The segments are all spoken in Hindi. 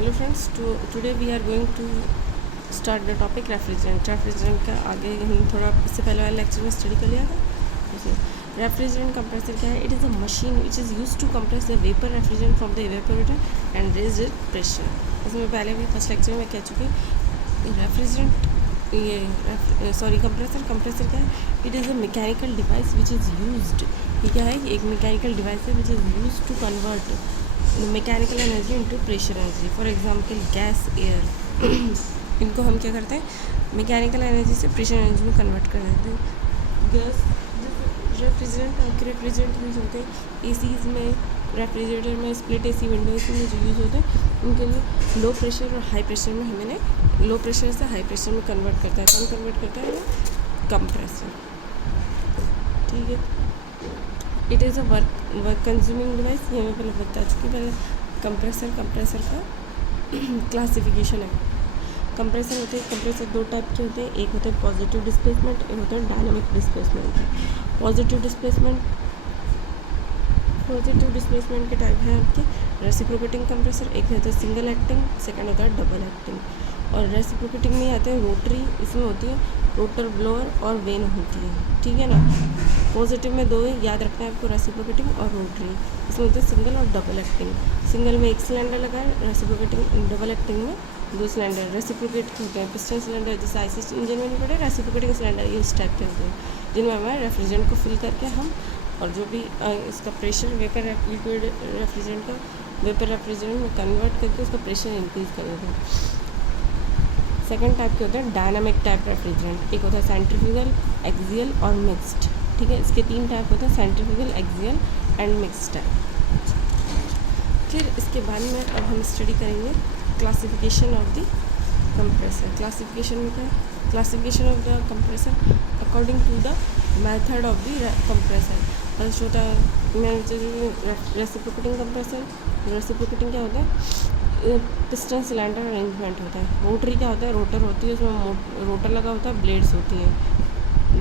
Hello friends, today we are going to start the topic refrigerant का आगे हम थोड़ा इससे पहले वाले लेक्चर में स्टडी कर लिया था। रेफ्रिजरेंट कंप्रेसर क्या है? It is a machine which is use to compress the vapour refrigerant from the evaporator and raise it pressure. इसमें पहले भी फर्स्ट लेक्चर में कह चुकी कंप्रेसर क्या है? It is a mechanical device which is used. ये क्या है? एक मैकेनिकल डिवाइस है which is use to convert mechanical energy into pressure energy. For example gas, air इनको हम क्या करते हैं? मैकेनिकल एनर्जी से प्रेशर एनर्जी में कन्वर्ट कर देते हैं। गैस रेफ्रिजरेंट, आपके रेफ्रिजरेंट यूज़ होते हैं एसीज़ में, रेफ्रिजरेटर में, स्प्लिट एसी विंडो एसी में जो यूज़ होते हैं उनके लिए लो प्रेशर और हाई प्रेशर में हमें लो प्रेशर से हाई प्रेशर में कन्वर्ट करता है। कौन कन्वर्ट करता है? कंप्रेसर। ठीक है, it is a work consuming device. ये मैं पहले बता चुकी। पहले कंप्रेसर का क्लासिफिकेशन है। कंप्रेसर होते हैं, कंप्रेसर दो टाइप के होते हैं। एक होते हैं पॉजिटिव डिस्प्लेसमेंट, एक होता है डायनामिक डिस्प्लेसमेंट। पॉजिटिव डिस्प्लेसमेंट के टाइप हैं आपके रेसिप्रोकेटिंग कंप्रेसर। एक होता है सिंगल एक्टिंग, सेकंड होता है डबल एक्टिंग। और रेसिप्रोकेटिंग में आते हैं रोटरी, इसमें होती है रोटर ब्लोअर और वेन होती है। ठीक है ना। पॉजिटिव में दो है, याद रखना है आपको, रेसिप्रोकेटिंग और रोटरी। इसमें होते हैं सिंगल और डबल एक्टिंग। सिंगल में एक सिलेंडर लगा है, रेसिप्रोकेटिंग डबल एक्टिंग में दो सिलेंडर। रेसिप्रोकेट होते हैं पिस्टन सिलेंडर, जैसे आईसी इंजन में नहीं पड़े, रेसिप्रोकेटिंग सिलेंडर ये इस टाइप के होते हैं जिनमें हमें रेफ्रिजरेंट को फिल करके हम और जो भी इसका प्रेशर वेपर लिक्विड रेफ्रिजरेंट का वेपर रेफ्रिजरेंट में कन्वर्ट करके उसका प्रेशर इंक्रीज कर देते हैं। सेकेंड टाइप के होते हैं डायनामिक टाइप रेफ्रिजरेंट। एक होता है सेंट्रीफ्यूगल, एक्सियल और मिक्स्ड। ठीक है, इसके तीन टाइप होते हैं, centrifugal, axial and mixed type. फिर इसके बाद में अब हम स्टडी करेंगे classification of the compressor. Classification में क्या है? Classification of the compressor according to the method of the compressor. First होता है रेसिप्रोकेटिंग कंप्रेसर। रेसिप्रोकेटिंग क्या होता है? पिस्टन सिलेंडर अरेंजमेंट होता है। रोटरी क्या होता है? रोटर होती है, उसमें रोटर लगा होता है, ब्लेड्स होती हैं।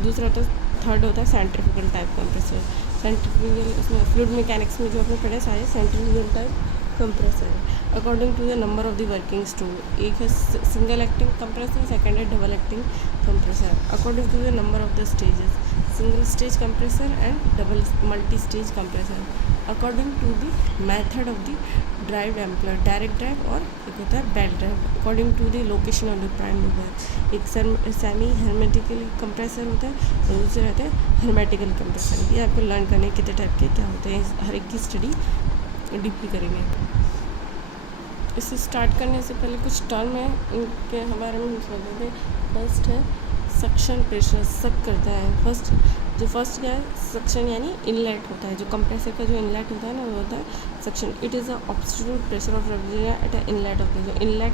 दूसरा होता है, थर्ड होता है सेंट्रीफ्यूगल टाइप कंप्रेसर। सेंट्रीफ्यूगल इसमें फ्लूइड मैकेनिक्स में जो आपने पढ़े सारे सेंट्रीफ्यूगल टाइप कंप्रेसर है। According to the number of the working stool. एक है सिंगल एक्टिंग कंप्रेसर, सेकंड है double acting compressor. According to the number of the stages, single stage compressor and double multi stage compressor. According to the method of the drive ampler, direct drive और एक होता है belt drive. According to the location of the prime mover. एक सेमी हेर्मेटिकल कंप्रेसर होता है और दूसरे रहते हैं हेर्मेटिकल कंप्रेसर। ये आपको लर्न करने कितने टाइप के क्या होते हैं, हर एक की स्टडी डीपली करेंगे। इसे स्टार्ट करने से पहले कुछ टर्म है इनके हमारे में हम समझ लेते हैं। फर्स्ट है सक्शन प्रेशर, सक करता है। फर्स्ट क्या है? सक्शन यानी इनलेट होता है। जो कंप्रेसर का जो इनलेट होता है ना, वो होता है suction. It is a absolute pressure of refrigerator at a inlet of the, जो इनलेट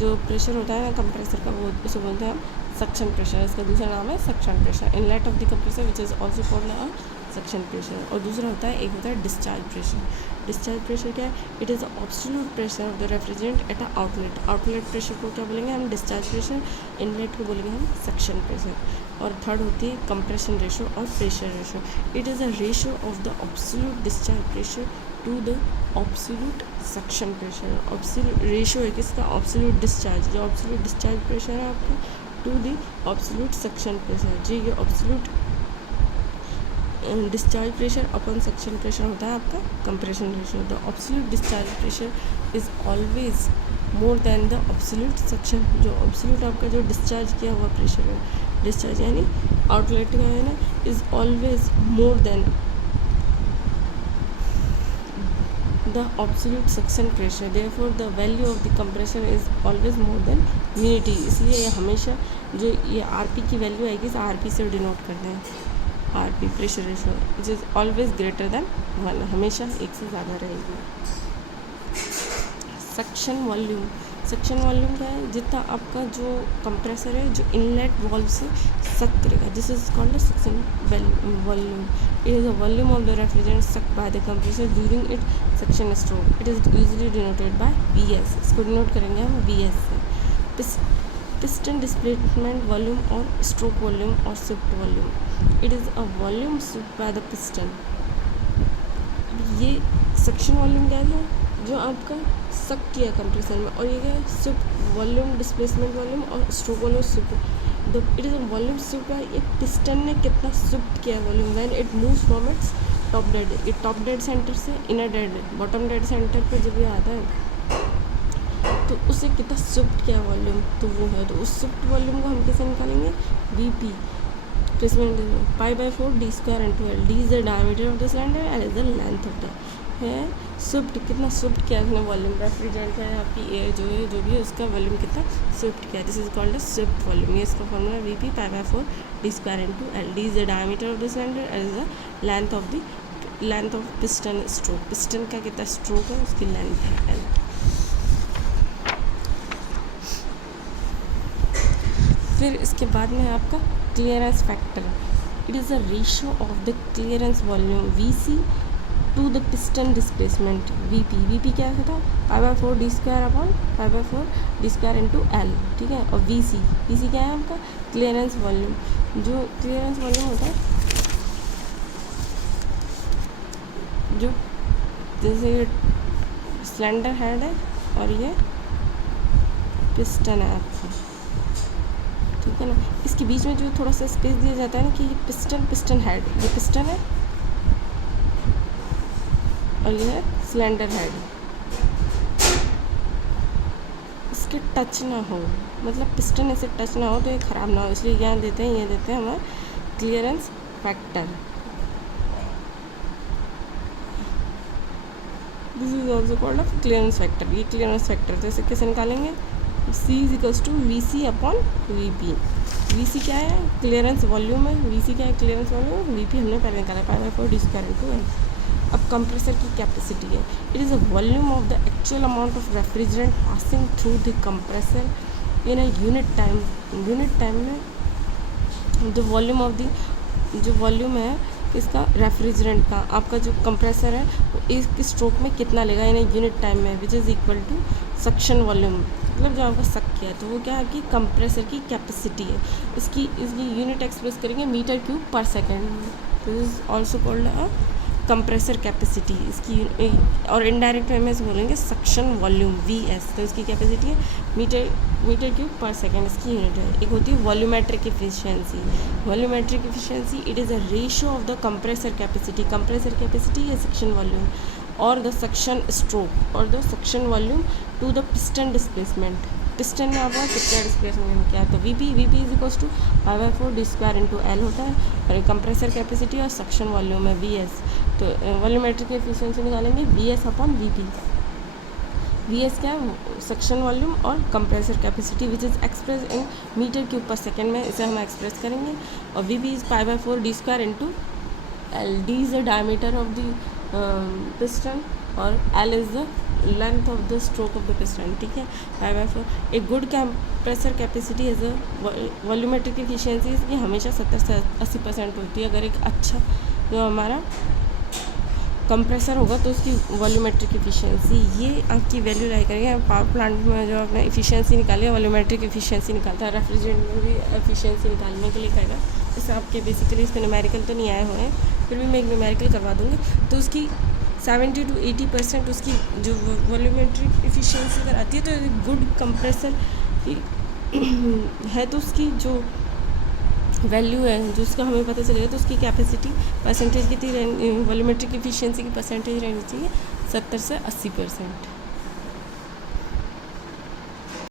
जो प्रेशर होता है ना कंप्रेसर का, वो उसे बोलते हैं हम सक्शन प्रेशर। इसका दूसरा नाम है suction pressure, inlet of the compressor which is also called a suction pressure. और दूसरा होता है, एक होता है डिस्चार्ज प्रेशर। डिस्चार्ज प्रेशर क्या है? It is the absolute pressure of the refrigerant at a outlet. Outlet pressure को क्या बोलेंगे हम? Discharge pressure. इनलेट को बोलेंगे हम सक्शन प्रेशर। और थर्ड होती है कंप्रेशन रेशो और pressure ratio. It is a ratio of the absolute discharge pressure to the absolute suction pressure. Absolute ratio है किसका? एब्सोल्यूट डिस्चार्ज, जो एब्सोल्यूट डिस्चार्ज प्रेशर है आपका, to the absolute suction pressure. जी, ये absolute discharge pressure upon suction pressure होता है आपका compression ratio. The absolute discharge pressure is always more than the absolute suction. जो एब्सोल्यूट आपका जो डिस्चार्ज किया हुआ प्रेशर है, डिस्चार्ज यानी आउटलेट का है ना, is always more than the absolute suction pressure. Therefore the value of the compressor is always more than unity. इसलिए ये हमेशा जो ये आरपी की वैल्यू आएगी, इस आरपी से डिनोट करते हैं। RP pressure ratio which is always greater than 1, हमेशा एक से ज़्यादा रहेगी। Suction volume. सक्शन वॉल्यूम क्या है? जितना आपका जो कंप्रेसर है जो इनलेट वाल्व से सक करेगा, this is called the suction volume. It is the volume of the refrigerant suck by the compressor during it suction stroke. It is usually denoted by VS। इसको डिनोट करेंगे हम VS से। पिस्टन डिस्प्लेसमेंट वॉल्यूम और स्ट्रोक वॉल्यूम और swift volume. It is a volume Swift by the piston. ये सक्शन वॉल्यूम क्या है? जो आपका सक किया कंप्रेसर में, और ये क्या है, स्विफ्ट वॉल्यूम, डिस्प्लेसमेंट वॉल्यूम और stroke volume swept. It is a volume Swift by ये पिस्टन ने कितना स्विफ्ट किया volume when it moves from its top dead, ये टॉप डेड सेंटर से inner dead bottom dead centre पर जब ये आता है तो उसे कितना स्विफ्ट किया वॉल्यूम, तो वो है। तो उस स्विफ्ट वॉल्यूम को हम कैसे निकालेंगे, displacement pi by 4 D square into L, D is the diameter of the cylinder, L is the length of the है स्विफ्ट, कितना स्विफ्ट किया उसने वॉल्यूम, रेफ्रिजरेंट है आपकी एयर जो है जो भी है उसका वॉल्यूम कितना स्विफ्ट किया, this is called a Swift volume. ये इसका formula V P pi by 4 D square into L, D is the diameter of the cylinder, L is the length of piston stroke, piston का कितना स्ट्रोक है उसकी लेंथ है एल। फिर इसके बाद में आपका clearance factor, it is the ratio of the clearance volume V C to the piston displacement V P क्या था, pi by 4 D square upon pi by 4 D square into L, ठीक है। और वी सी क्या है आपका क्लियरेंस वॉल्यूम, जो क्लियरेंस वॉल्यूम होता है जो जैसे सिलेंडर हेड है और ये पिस्टन है आपका, ठीक है ना, इसके बीच में जो थोड़ा सा स्पेस दिया जाता है ना कि ये पिस्टन हेड, ये पिस्टन है और ये है सिलेंडर हेड, इसके टच ना हो, मतलब पिस्टन ऐसे टच ना हो तो ये ख़राब ना हो, इसलिए यहाँ देते हैं, ये देते हैं हमारा clearance factor. This is also called of clearance factor. ये क्लियरेंस फैक्टर तो इसे कैसे निकालेंगे, C is equals to V C upon V P. V C क्या है, क्लियरेंस वॉल्यूम है, वी सी क्या है, क्लियरेंस वॉल्यूम, वी पी हमने पहले निकाला pi by 4 D square into L. अब कंप्रेसर की कैपेसिटी है, it is a volume of the actual amount of refrigerant passing through the compressor in a unit time. Unit time में जो वॉल्यूम ऑफ द जो वॉल्यूम है इसका रेफ्रिजरेंट का, आपका जो कंप्रेसर है वो इस स्ट्रोक में कितना लेगा इन यूनिट टाइम में, which is equal to suction volume, मतलब जो आपका सक किया है तो वो क्या है कि कंप्रेसर की कैपेसिटी है, इसकी यूनिट एक्सप्रेस करेंगे metre cube per second, this is also called a compressor capacity इसकी, और इनडायरेक्ट वे में से बोलेंगे सक्शन वॉल्यूम वी एस, तो इसकी कैपेसिटी है मीटर क्यूब पर सेकेंड, इसकी यूनिट है। एक होती है volumetric efficiency, volumetric efficiency it is a ratio of the compressor capacity या सक्शन वॉल्यूम और द सक्शन स्ट्रोक और the suction volume to the piston displacement, piston में आपका कितना डिस्प्लेसमेंट क्या है, तो V P is equals to pi by 4 D square into L होता है, और कंप्रेसर कैपेसिटी और सक्शन वॉल्यूम है वी एस, तो वॉल्यूमेट्रिक एफिशिएंसी निकालेंगे V S upon V P. V S क्या है, सक्शन वॉल्यूम और compressor capacity which is express in metre cube per second में, इसे हम एक्सप्रेस करेंगे, और V P is pi by 4 D square into L, D is the diameter of the piston और L is the length of the stroke of the piston, ठीक है, पाई बाई 4। एक good compressor capacity as a volumetric efficiency इसकी हमेशा 70 से 80% होती है। अगर एक अच्छा जो हमारा कंप्रेसर होगा तो उसकी वॉल्यूमेट्रिक एफिशिएंसी ये आपकी वैल्यू लाई करेंगे। पावर प्लांट में जो आपने एफिशिएंसी निकाली है वॉल्यूमेट्रिक एफिशिएंसी निकालता है, रेफ्रिजरेंट में भी एफिशिएंसी निकालने के लिए कहेगा। जैसे आपके बेसिकली इस पर न्यूमेरिकल तो नहीं आए हुए हैं, फिर भी मैं एक न्यूमेरिकल करवा दूँगी, तो उसकी 70 to 80% उसकी जो वॉल्यूमेट्रिक एफिशिएंसी अगर आती है तो गुड कंप्रेसर है तो उसकी जो वैल्यू है जो उसका हमें पता चलेगा, तो उसकी कैपेसिटी परसेंटेज कितनी रहनी, वॉल्यूमेट्रिक एफिशिएंसी की परसेंटेज रहनी चाहिए 70 से 80%।